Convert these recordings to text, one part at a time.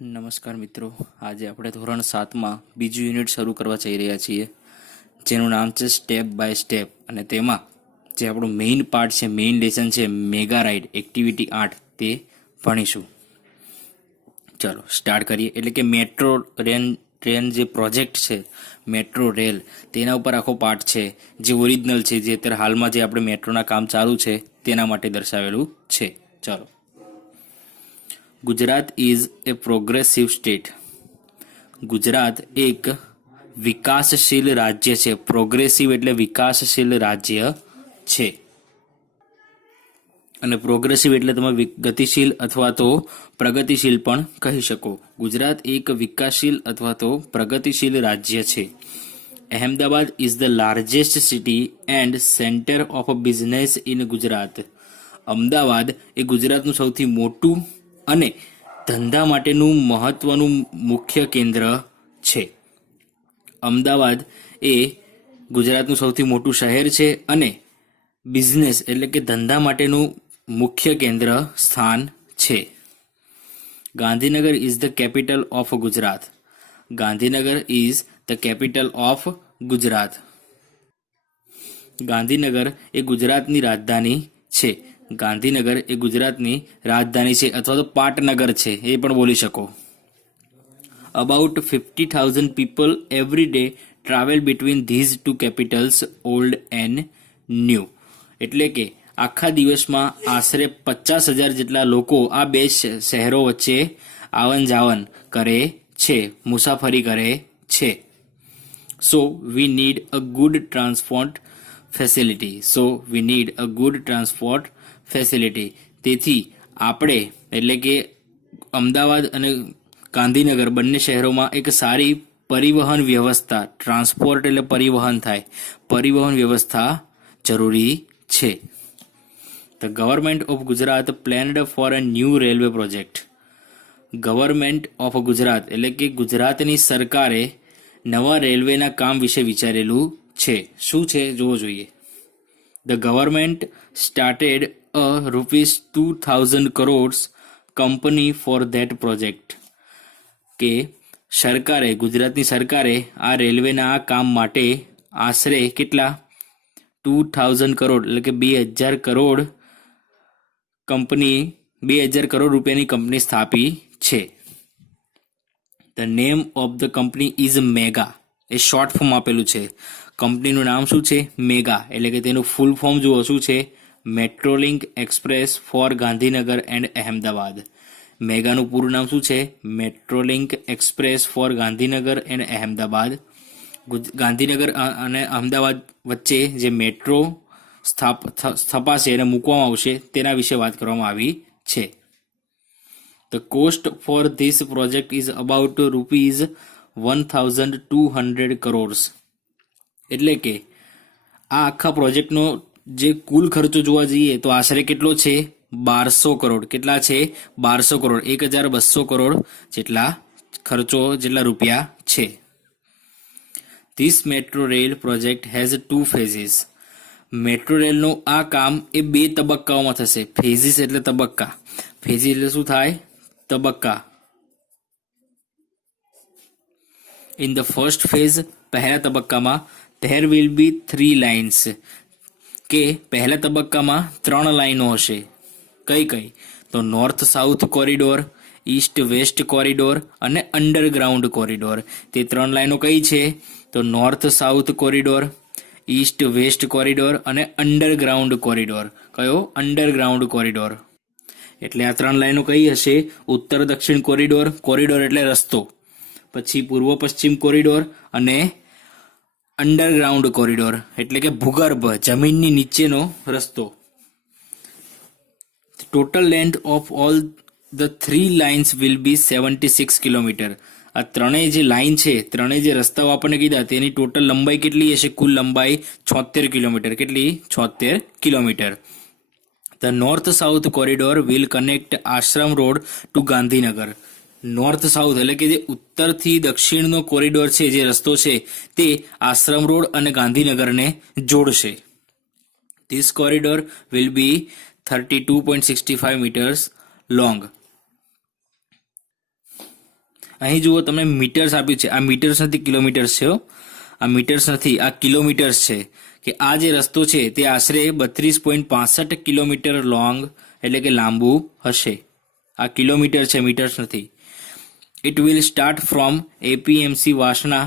નમસ્કાર મિત્રો, આજે આપણે ધોરણ 7માં બીજું યુનિટ શરૂ કરવા જઈ રહ્યા છીએ, જેનું નામ છે સ્ટેપ બાય સ્ટેપ. અને તેમાં જે આપણું મેઇન પાર્ટ છે, મેઇન લેસન છે મેગા રાઇડ એક્ટિવિટી 8, તે ભણીશું. ચલો સ્ટાર્ટ કરીએ. એટલે કે મેટ્રો ટ્રેન જે પ્રોજેક્ટ છે, મેટ્રો રેલ, તેના ઉપર આખો પાર્ટ છે, જે ઓરિજિનલ છે, જે અત્યારે હાલમાં જે આપણે મેટ્રોના કામ ચાલુ છે તેના માટે દર્શાવેલું છે. ચાલો. Gujarat is A progressive state. Gujarat એક વિકાસશીલ રાજ્ય છે. પ્રોગ્રેસિવ એટલે વિકાસશીલ રાજ્ય છે. અને પ્રોગ્રેસિવ એટલે તમે ગતિશીલ અથવા તો પ્રગતિશીલ પણ કહી શકો. ગુજરાત એક વિકાસશીલ અથવા તો પ્રગતિશીલ રાજ્ય છે. Ahmedabad is the largest city and centre of business in Gujarat. Ahmedabad એ ગુજરાતનું સૌથી મોટું અને ધંધા માટેનું મહત્વનું મુખ્ય કેન્દ્ર છે. અમદાવાદ એ ગુજરાતનું સૌથી મોટું શહેર છે અને બિઝનેસ એટલે કે ધંધા માટેનું મુખ્ય કેન્દ્ર સ્થાન છે. Gandhinagar is the capital of Gujarat. Gandhinagar is the capital of Gujarat. Gandhinagar એ ગુજરાતની રાજધાની છે. ગાંધીનગર એ ગુજરાતની રાજધાની છે અથવા તો પાટનગર છે, એ પણ બોલી શકો. About 50,000 people every day travel between these two capitals, old and new. એટલે કે આખા દિવસમાં આશરે 50,000 જેટલા લોકો આ બે શહેરો વચ્ચે આવન જાવન કરે છે, મુસાફરી કરે છે. So we need a good transport facility. So we need a good transport facility. તેથી આપણે એટલે કે અમદાવાદ અને ગાંધીનગર બંને શહેરોમાં એક સારી પરિવહન વ્યવસ્થા, ટ્રાન્સપોર્ટ એટલે પરિવહન થાય, પરિવહન વ્યવસ્થા જરૂરી છે. The government of Gujarat planned for a new railway project. Government of Gujarat એટલે કે ગુજરાતની સરકારે નવા રેલવેના કામ વિશે વિચારેલું છે. શું છે જોવો જોઈએ. The government started a ₹2,000 crores company for that project. કે સરકારે, ગુજરાતની સરકારે આ રેલવેના આ કામ માટે આશરે કેટલા 2,000 કરોડ એટલે કે 2,000 કરોડ કંપની, 2,000 કરોડ રૂપિયાની કંપની સ્થાપી છે. The name of the company is mega. A short form આપેલું છે. કંપનીનું નામ શું છે? મેગા. એટલે કે તેનું ફૂલ ફોર્મ જુઓ શું છે? Metrolink Express for Gandhinagar and Ahmedabad. મેગાનું પૂરું નામ શું છે? Metrolink Express for Gandhinagar and Ahmedabad. Gandhinagar અને અમદાવાદ વચ્ચે જે મેટ્રો સ્થપાશે અને મૂકવામાં આવશે તેના વિશે વાત કરવામાં આવી છે. The cost for this project is about ₹1,200 crores. એટલે કે આ આખા પ્રોજેક્ટનો જે કુલ ખર્ચો જોવા જઈએ તો આશરે કેટલો છે? 1,200 કરોડ. કેટલા છે? 1,200 કરોડ. 1,200 કરોડ જેટલા ખર્ચો, જેટલા રૂપિયા છે. This metro rail project has 2 phases. Metro રેલનું આ કામ એ 2 તબક્કાઓમાં થશે. ફેઝિસ એટલે તબક્કા. ફેઝિસ એટલે શું થાય? તબક્કા. ઇન ધ ફર્સ્ટ ફેઝ, પહેલા તબક્કામાં, there will be 3 lines. કે પહેલા તબક્કામાં 3 લાઈનો હશે. કઈ કઈ? તો north south corridor, east west corridor અને અંડરગ્રાઉન્ડ કોરિડોર. તે 3 લાઈનો કઈ છે? તો north south corridor, east west corridor અને અંડરગ્રાઉન્ડ કોરિડોર. કયો? Underground corridor. એટલે આ 3 લાઈનો કઈ હશે? ઉત્તર દક્ષિણ કોરિડોર. કોરિડોર એટલે રસ્તો. પછી પૂર્વ પશ્ચિમ કોરિડોર અને અંડરગ્રાઉન્ડ કોરિડોર એટલે કે ભૂગર્ભ, જમીનની નીચેનો રસ્તો. Total length of all the 3 lines will be 76 kilometre. આ ત્રણેય જે લાઇન છે, ત્રણેય જે રસ્તાઓ આપણને કીધા, તેની ટોટલ લંબાઈ કેટલી હશે? કુલ લંબાઈ 76 કિલોમીટર. કેટલી? 76 kilometre. The north south corridor will connect Ashram road to Gandhinagar. North south એટલે કે જે ઉત્તરથી દક્ષિણનો કોરિડોર છે, જે રસ્તો છે, તે આશ્રમ રોડ અને ગાંધીનગરને જોડશે. This corridor will be 32.65 meters long. અહીં જુઓ તમને મીટર્સ આપ્યું છે, આ મીટર્સ નથી કિલોમીટર્સ છે, આ મીટર્સ નથી, આ કિલોમીટર્સ છે, કે આ જે રસ્તો છે તે આશરે 32.65 કિલોમીટર લોંગ એટલે કે લાંબુ હશે. આ કિલોમીટર છે, મીટર્સ નથી. It will start from APMC Vasna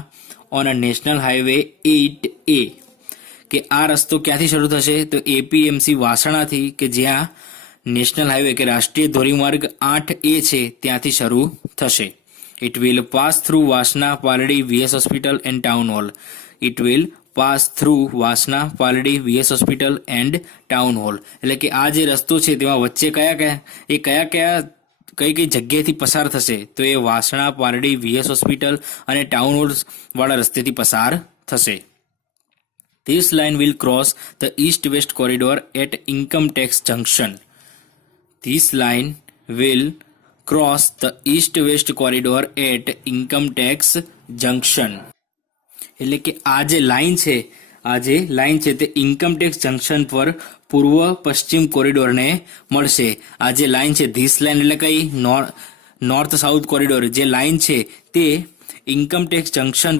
on a national highway 8A, કે આ રસ્તો ક્યાંથી શરૂ થશે તો એપીએમસી વાસણાથી, કે જ્યાં નેશનલ હાઈવે કે રાષ્ટ્રીય ધોરીમાર્ગ 8A છે ત્યાંથી શરૂ થશે. It will pass through Vasna Paldi VS hospital and town hall. It will pass through Vasna Paldi VS hospital and town hall, એટલે કે આ જે રસ્તો છે તેમાં વચ્ચે કઈ કઈ જગ્યાએથી પસાર થશે તો એ વાસણા પાલડી VS હોસ્પિટલ અને ટાઉન હોલ વાળા રસ્તેથી પસાર થશે. This line will cross the east-west corridor at Income Tax Junction. This line will cross the east-west corridor at Income Tax Junction. એટલે કે આ જે લાઈન છે તે ઇન્કમ ટેક્સ જંકશન પર પૂર્વ પશ્ચિમ કોરિડોરને મળશે. આ જે લાઈન છે ધીસ લાઈન એટલે કઈ નોર્થ સાઉથ કોરિડોર જે લાઈન છે તે ઇન્કમ ટેક્સ જંકશન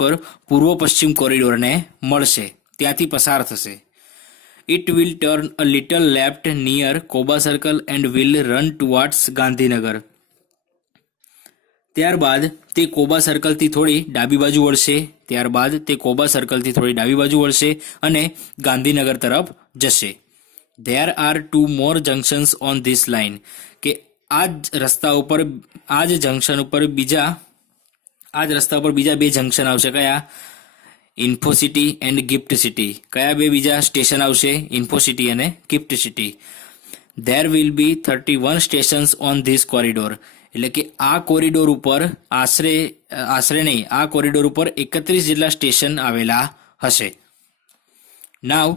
પર પૂર્વ પશ્ચિમ કોરિડોરને મળશે, ત્યાંથી પસાર થશે. It will turn a little left near Koba circle and will run towards Gandhinagar. ત્યારબાદ તે કોબા સર્કલથી થોડી ડાબી બાજુ વળશે અને ગાંધીનગર તરફ જશે. There are 2 more junctions on this line, કે આ જ રસ્તા ઉપર બીજા 2 જંકશન આવશે. કયા? Infocity and gift city. કયા 2 બીજા સ્ટેશન આવશે? ઇન્ફોસિટી અને gift city. There will be 31 stations on this corridor, એટલે કે આ કોરિડોર ઉપર આ કોરિડોર ઉપર 31 જેટલા સ્ટેશન આવેલા હશે. નાવ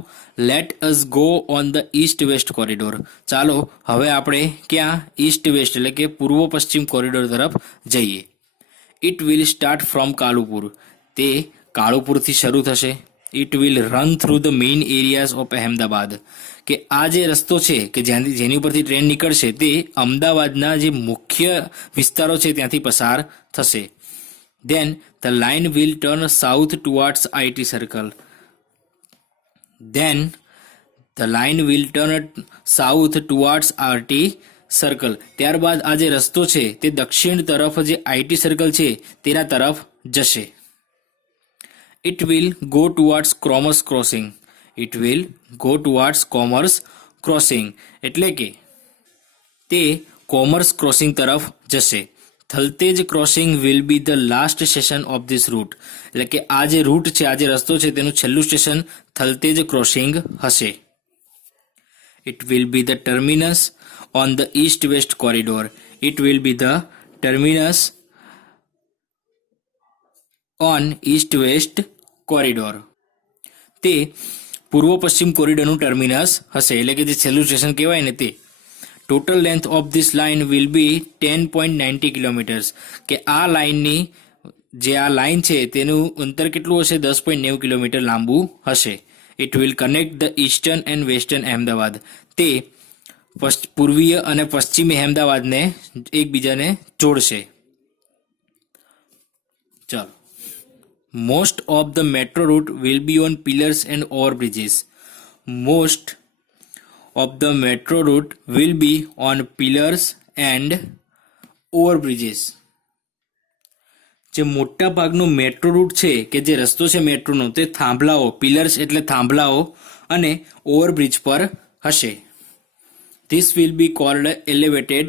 let us go on the east west corridor. ચાલો હવે આપણે ક્યાં? ઈસ્ટ વેસ્ટ એટલે કે પૂર્વ પશ્ચિમ કોરિડોર તરફ જઈએ. It will start from Kalupur, તે કાલુપુરથી શરૂ થશે. It will run through the main areas of Ahmedabad, કે આ જે રસ્તો છે કે જેની ઉપરથી ટ્રેન નીકળશે તે અમદાવાદના જે મુખ્ય વિસ્તારો છે ત્યાંથી પસાર થશે. Then the line will turn south towards IT circle. ત્યારબાદ આ જે રસ્તો છે તે દક્ષિણ તરફ જે IT સર્કલ છે તેના તરફ જશે. It will go towards commerce crossing. એટલે કે તે કોમર્સ ક્રોસિંગ તરફ જશે. Thaltej crossing will be the last station of this route, એટલે કે આ જે રૂટ છે, આ જે રસ્તો છે તેનું છેલ્લું સ્ટેશન થલતેજ ક્રોસિંગ હશે. It will be the terminus on the east west corridor. It will be the terminus on east west corridor. તે પૂર્વ પશ્ચિમ કોરિડોરનું ટર્મિનસ હશે, એટલે કે જે છેલ્લું સ્ટેશન કહેવાય ને તે. Total length of this line will be 10.90 kilometres, કે આ લાઇન છે તેનું અંતર કેટલું હશે? 10.90 કિલોમીટર લાંબુ હશે. It will connect the eastern and western Ahmedabad, તે પૂર્વીય અને પશ્ચિમી અહેમદાબાદને એકબીજાને જોડશે. ચાલો. Most of the metro route will be on pillars and overbridges. Most of the metro route will be on pillars and overbridges. જે મોટા ભાગનો મેટ્રો રૂટ છે કે જે રસ્તો છે મેટ્રોનો તે થાંભલાઓ, પિલર્સ એટલે થાંભલાઓ અને ઓવરબ્રિજ પર હશે. This will be called elevated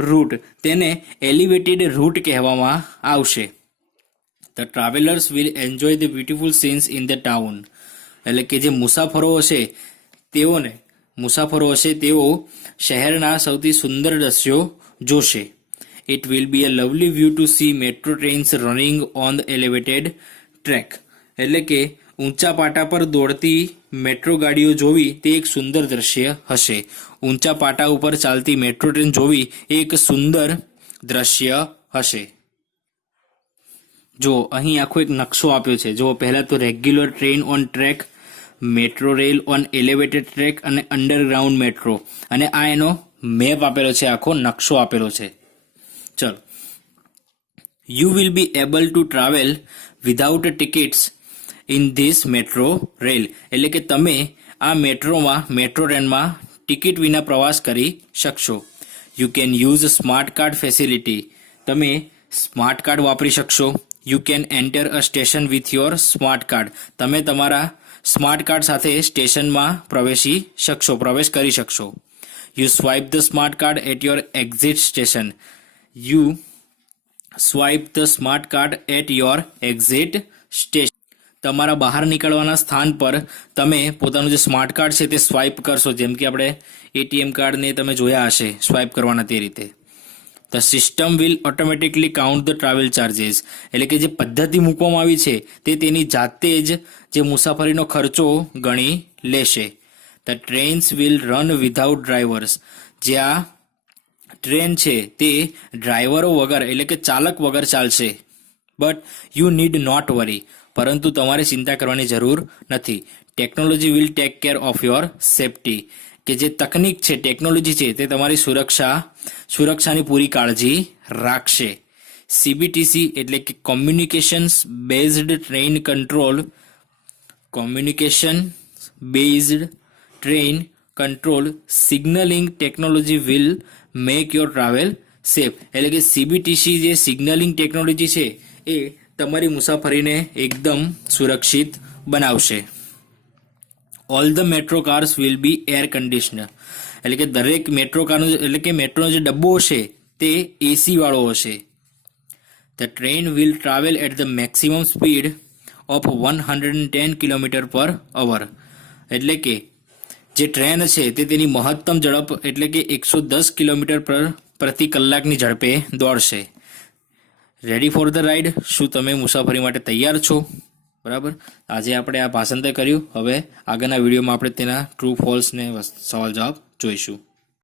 route. તેને elevated route કહેવામાં આવશે. The travelers will enjoy the beautiful scenes in the town. એટલે કે જે મુસાફરો હશે તેઓ શહેરના સૌથી સુંદર દ્રશ્યો જોશે. It will be a lovely view to see metro trains running on the elevated track. એટલે કે ઊંચા પાટા પર દોડતી મેટ્રો ગાડીઓ જોવી તે એક સુંદર દ્રશ્ય હશે. ઊંચા પાટા ઉપર ચાલતી મેટ્રો ટ્રેન જોવી એક સુંદર દ્રશ્ય હશે. જો અહીં આખો એક નકશો આપ્યો છે. જો પહેલા તો regular train on track, metro rail on elevated track અને અંડરગ્રાઉન્ડ મેટ્રો, અને આ એનો મેપ આપેલો છે, આખો નકશો આપેલો છે. ચલો, you will be able to travel without tickets in this metro rail. એટલે કે તમે આ મેટ્રો ટ્રેનમાં ટિકિટ વિના પ્રવાસ કરી શકશો. You can use smart card facility. તમે સ્માર્ટ કાર્ડ વાપરી શકશો. You can enter a station with your smart card. તમે તમારા સ્માર્ટ કાર્ડ સાથે સ્ટેશનમાં પ્રવેશ કરી શકશો. You swipe the smart card at your exit station. You swipe the smart card at your exit station. તમારા બહાર નીકળવાના સ્થાન પર તમે પોતાનું જે સ્માર્ટ કાર્ડ છે તે સ્વાઇપ કરશો, જેમ કે આપણે એટીએમ કાર્ડને તમે જોયા હશે સ્વાઇપ કરવાના તે રીતે. The system will automatically count the travel charges. એટલે કે જે પદ્ધતિ મૂકવામાં આવી છે તે તેની જાતે જ જે મુસાફરીનો ખર્ચો ગણી લેશે. The trains will run without drivers. જે આ ટ્રેન છે તે ડ્રાઈવરો વગર એટલે કે ચાલક વગર ચાલશે. બટ યુ નીડ નોટ વરી. પરંતુ તમારે ચિંતા કરવાની જરૂર નથી. Technology will take care of your safety. કે જે તકનિક છે, ટેકનોલોજી છે, તે તમારી સુરક્ષાની પૂરી કાળજી રાખશે. સીબીટીસી એટલે કે communications based train control signalling technology will make your travel safe. એટલે કે સીબીટીસી જે સિગ્નલિંગ ટેકનોલોજી છે એ તમારી મુસાફરીને એકદમ સુરક્ષિત બનાવશે. All the metro cars will be air conditioner. એટલે કે દરેક મેટ્રોનો જે ડબ્બો હશે તે એસી વાળો હશે. The train will travel at the maximum speed of 110 km/h. એટલે કે જે ટ્રેન છે તે તેની મહત્તમ ઝડપ એટલે કે 110 km/h ઝડપે દોડશે. Ready for the ride. શું તમે મુસાફરી માટે તૈયાર છો? બરાબર. આજે આપણે આ ભાષાંતર કર્યું. હવે આગળના વિડીયોમાં આપણે તેના ટ્રુ ફોલ્સ ને સવાલ જવાબ જોઈશું.